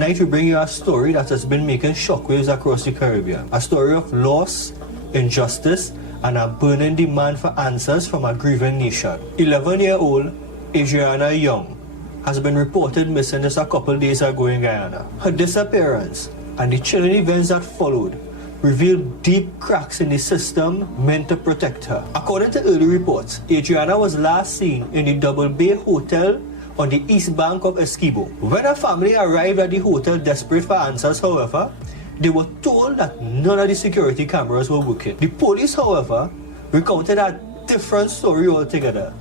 tonight we bring you a story that has been making shockwaves across the Caribbean. A story of loss, injustice, and a burning demand for answers from a grieving nation. 11-year-old Adrianna Younge has been reported missing just a couple days ago in Guyana. Her disappearance and the chilling events that followed revealed deep cracks in the system meant to protect her. According to early reports, Adrianna was last seen in the Double Bay Hotel on the east bank of Essequibo. When her family arrived at the hotel desperate for answers, however, they were told that none of the security cameras were working. The police, however, recounted a different story altogether,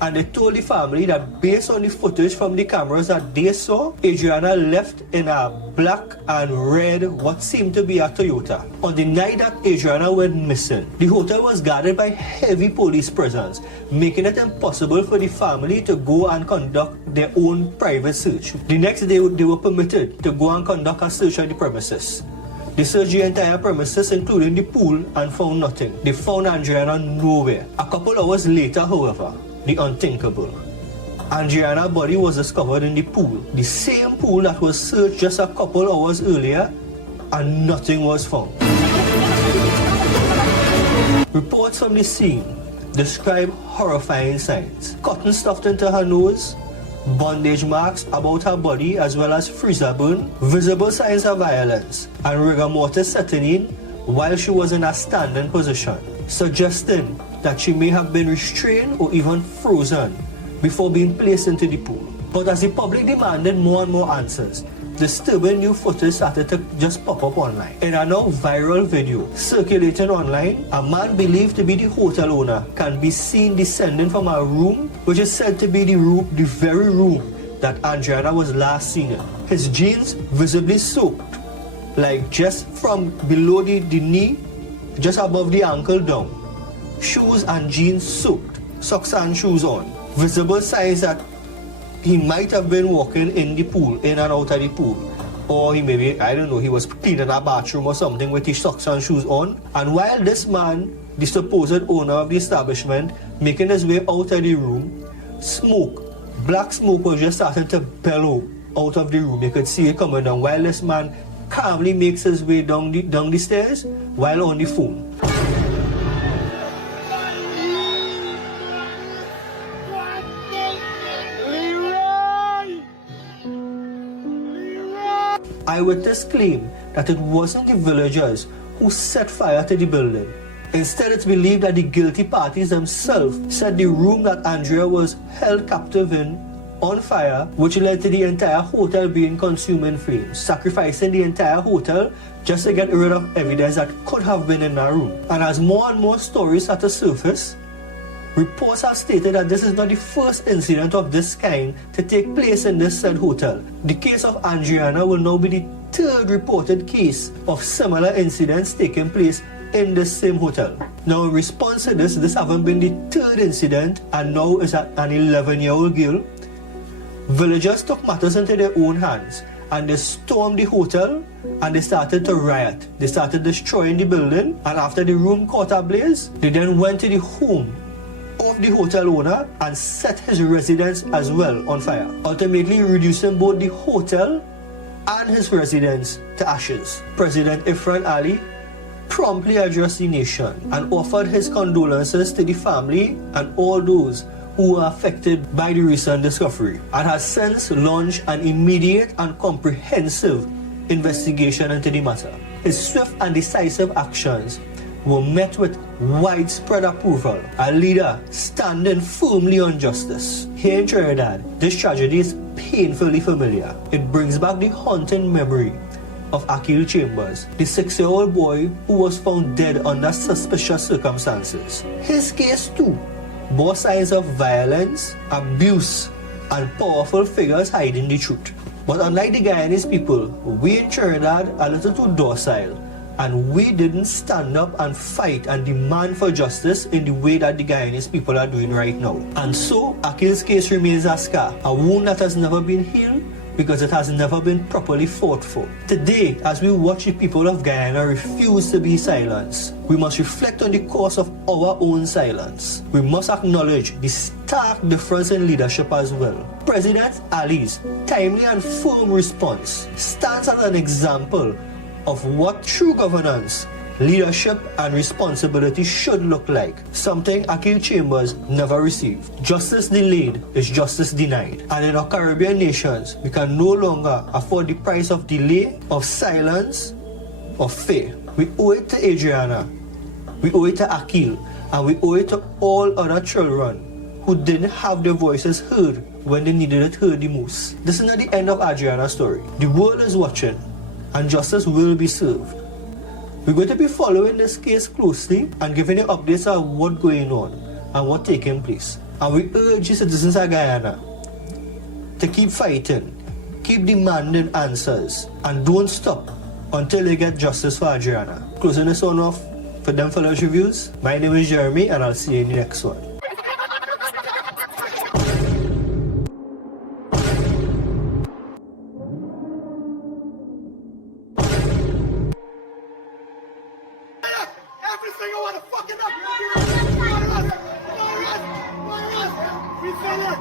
and they told the family that based on the footage from the cameras that they saw, Adrianna left in a black and red what seemed to be a Toyota. On the night that Adrianna went missing, the hotel was guarded by heavy police presence, making it impossible for the family to go and conduct their own private search. The next day, they were permitted to go and conduct a search at the premises. They searched the entire premises, including the pool, and found nothing. They found Adrianna nowhere. A couple hours later, however, the unthinkable. Adrianna's body was discovered in the pool, the same pool that was searched just a couple hours earlier, and nothing was found. Reports from the scene describe horrifying signs. Cotton stuffed into her nose, bondage marks about her body as well as freezer burn, visible signs of violence, and rigor mortis setting in while she was in a standing position, suggesting that she may have been restrained or even frozen before being placed into the pool. But as the public demanded more and more answers, disturbing new footage started to just pop up online. In a now viral video circulating online, a man believed to be the hotel owner can be seen descending from a room which is said to be the very room that Adrianna was last seen in. His jeans visibly soaked, like just from below the knee, just above the ankle down. Shoes and jeans soaked, socks and shoes on. Visible signs that he might have been walking in the pool, in and out of the pool. Or he maybe, I don't know, he was cleaning a bathroom or something with his socks and shoes on. And while this man, the supposed owner of the establishment, making his way out of the room, black smoke was just starting to bellow out of the room. You could see it coming down while this man calmly makes his way down the stairs while on the phone. Eyewitnesses claim that it wasn't the villagers who set fire to the building. Instead, it's believed that the guilty parties themselves set the room that Andrea was held captive in on fire, which led to the entire hotel being consumed in flames, sacrificing the entire hotel just to get rid of evidence that could have been in that room. And as more and more stories start to surface, reports have stated that this is not the first incident of this kind to take place in this said hotel. The case of Adrianna will now be the third reported case of similar incidents taking place in this same hotel. Now, in response to this haven't been the third incident, and now is an 11-year-old girl. Villagers took matters into their own hands and they stormed the hotel and they started to riot. They started destroying the building, and after the room caught ablaze, they then went to the home of the hotel owner and set his residence as well on fire, ultimately reducing both the hotel and his residence to ashes. President Irfaan Ali promptly addressed the nation and offered his condolences to the family and all those who were affected by the recent discovery, and has since launched an immediate and comprehensive investigation into the matter. His swift and decisive actions were met with widespread approval, a leader standing firmly on justice. Here in Trinidad, this tragedy is painfully familiar. It brings back the haunting memory of Akil Chambers, the 6-year-old boy who was found dead under suspicious circumstances. His case too bore signs of violence, abuse, and powerful figures hiding the truth. But unlike the Guyanese people, we in Trinidad are a little too docile, and we didn't stand up and fight and demand for justice in the way that the Guyanese people are doing right now. And so, Akil's case remains a scar, a wound that has never been healed, because it has never been properly fought for. Today, as we watch the people of Guyana refuse to be silenced, we must reflect on the cause of our own silence. We must acknowledge the stark difference in leadership as well. President Ali's timely and firm response stands as an example of what true governance, leadership and responsibility should look like, something Akil Chambers never received. Justice delayed is justice denied. And in our Caribbean nations, we can no longer afford the price of delay, of silence, of fear. We owe it to Adrianna, we owe it to Akil, and we owe it to all other children who didn't have their voices heard when they needed it heard the most. This is not the end of Adrianna's story. The world is watching, and justice will be served. We're going to be following this case closely and giving you updates on what's going on and what's taking place. And we urge the citizens of Guyana to keep fighting, keep demanding answers, and don't stop until they get justice for Adrianna. Closing this one off for Them Fellows Reviews, my name is Jeremy, and I'll see you in the next one. Everything I want to fucking up. We failure.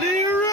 Leroy!